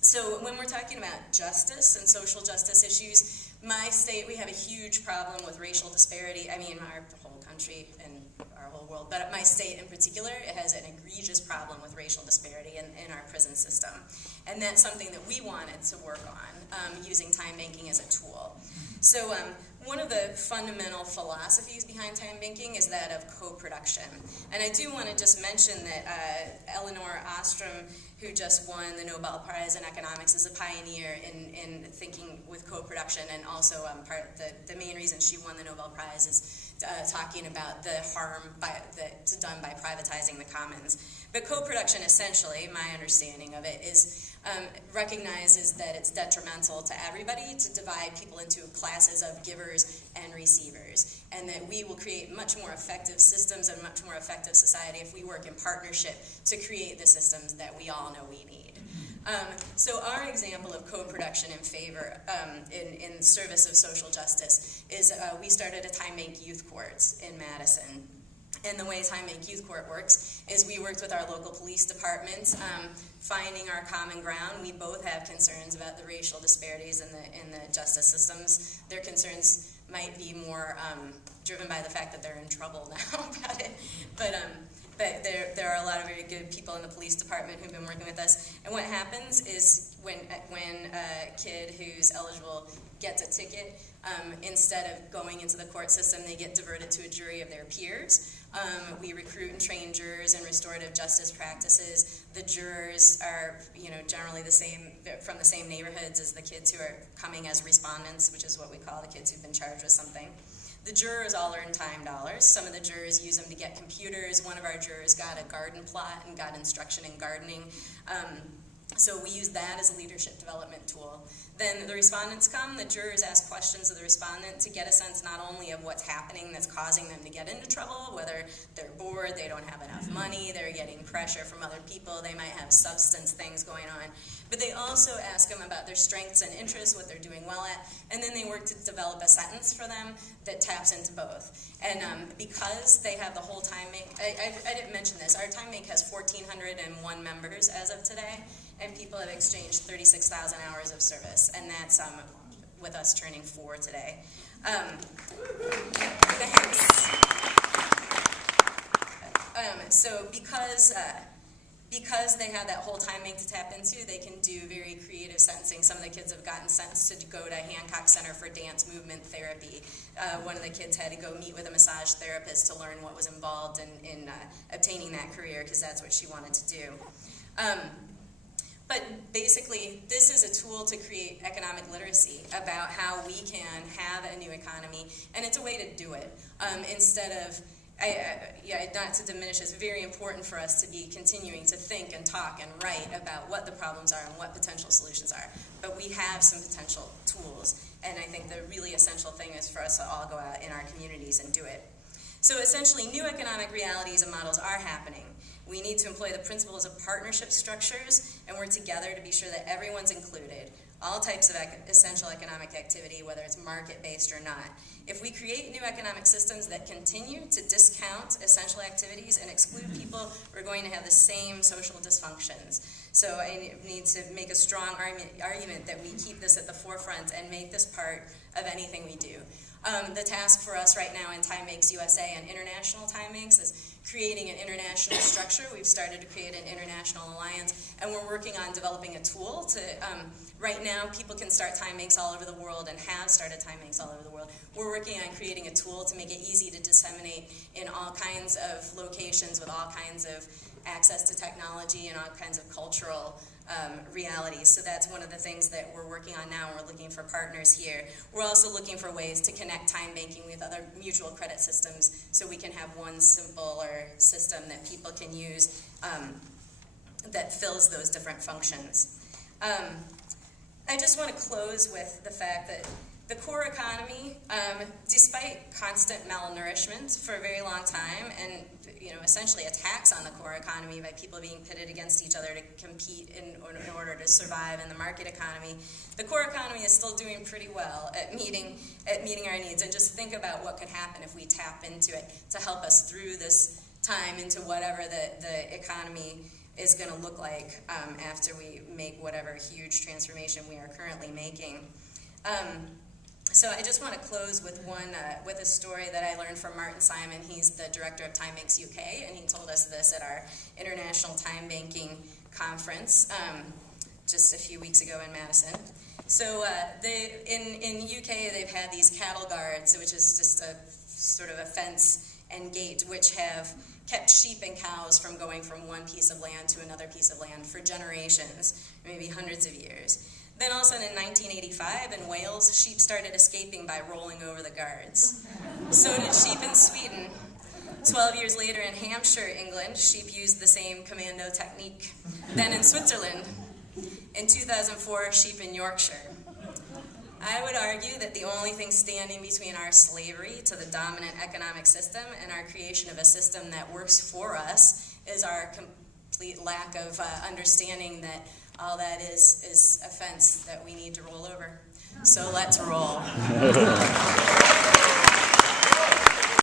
So when we're talking about justice and social justice issues, my state, we have a huge problem with racial disparity. I mean, our whole country and our whole world, but my state in particular, it has an egregious problem with racial disparity in our prison system. And that's something that we wanted to work on, using time banking as a tool. So one of the fundamental philosophies behind time banking is that of co-production. And I do want to just mention that Elinor Ostrom, who just won the Nobel Prize in Economics, is a pioneer in thinking with co-production, and also the main reason she won the Nobel Prize is talking about the harm that's done by privatizing the commons. But co-production, essentially, my understanding of it is recognizes that it's detrimental to everybody to divide people into classes of givers and receivers, and that we will create much more effective systems and much more effective society if we work in partnership to create the systems that we all know we need. So our example of co-production in favor, in service of social justice, is we started a Time Bank Youth Court in Madison. And the way Time Bank Youth Court works is we worked with our local police department, finding our common ground. We both have concerns about the racial disparities in the justice systems. Their concerns might be more driven by the fact that they're in trouble now about it. But there are a lot of very good people in the police department who've been working with us. And what happens is when a kid who's eligible gets a ticket, instead of going into the court system, they get diverted to a jury of their peers. We recruit and train jurors in restorative justice practices. The jurors are, generally from the same neighborhoods as the kids who are coming as respondents, which is what we call the kids who've been charged with something. The jurors all earn time dollars. Some of the jurors use them to get computers. One of our jurors got a garden plot and got instruction in gardening. So we use that as a leadership development tool. Then the respondents come, the jurors ask questions of the respondent to get a sense not only of what's happening that's causing them to get into trouble, whether they're bored, they don't have enough money, they're getting pressure from other people, they might have substance things going on, but they also ask them about their strengths and interests, what they're doing well at, and then they work to develop a sentence for them that taps into both. And because they have the whole Time Bank, I didn't mention this, our Time Bank has 1,401 members as of today, and people have exchanged 36,000 hours of service, and that's with us turning 4 today. Thanks. So because they have that whole Time Bank to tap into, they can do very creative sentencing. Some of the kids have gotten sentenced to go to Hancock Center for Dance Movement Therapy. One of the kids had to go meet with a massage therapist to learn what was involved in obtaining that career, because that's what she wanted to do. But basically, this is a tool to create economic literacy about how we can have a new economy, and it's a way to do it. Instead of, not to diminish, it's very important for us to be continuing to think and talk and write about what the problems are and what potential solutions are. But we have some potential tools, and I think the really essential thing is for us to all go out in our communities and do it. So essentially, new economic realities and models are happening. We need to employ the principles of partnership structures and work together to be sure that everyone's included, all types of essential economic activity, whether it's market-based or not. If we create new economic systems that continue to discount essential activities and exclude people, we're going to have the same social dysfunctions. So I need to make a strong argument that we keep this at the forefront and make this part of anything we do. The task for us right now in Time Banks USA and international Time Banks is creating an international structure. We've started to create an international alliance, and we're working on developing a tool to, right now, people can start Time Banks all over the world and have started Time Banks all over the world. We're working on creating a tool to make it easy to disseminate in all kinds of locations with all kinds of access to technology and all kinds of cultural realities. So that's one of the things that we're working on now, and we're looking for partners here. We're also looking for ways to connect time banking with other mutual credit systems so we can have one simpler system that people can use that fills those different functions. I just want to close with the fact that the core economy, despite constant malnourishment for a very long time, and essentially attacks on the core economy by people being pitted against each other to compete in order to survive in the market economy, the core economy is still doing pretty well at meeting our needs. And just think about what could happen if we tap into it to help us through this time into whatever the economy is going to look like after we make whatever huge transformation we are currently making. So I just want to close with with a story that I learned from Martin Simon. He's the director of TimeBanks UK, and he told us this at our International Time Banking Conference just a few weeks ago in Madison. So in UK, they've had these cattle guards, which is just a sort of a fence and gate, which have kept sheep and cows from going from one piece of land to another piece of land for generations, maybe hundreds of years. Then all of a sudden in 1985 in Wales, sheep started escaping by rolling over the guards. So did sheep in Sweden. 12 years later in Hampshire, England, sheep used the same commando technique. Then in Switzerland, in 2004, sheep in Yorkshire. I would argue that the only thing standing between our slavery to the dominant economic system and our creation of a system that works for us is our complete lack of understanding that all that is a fence that we need to roll over. So let's roll.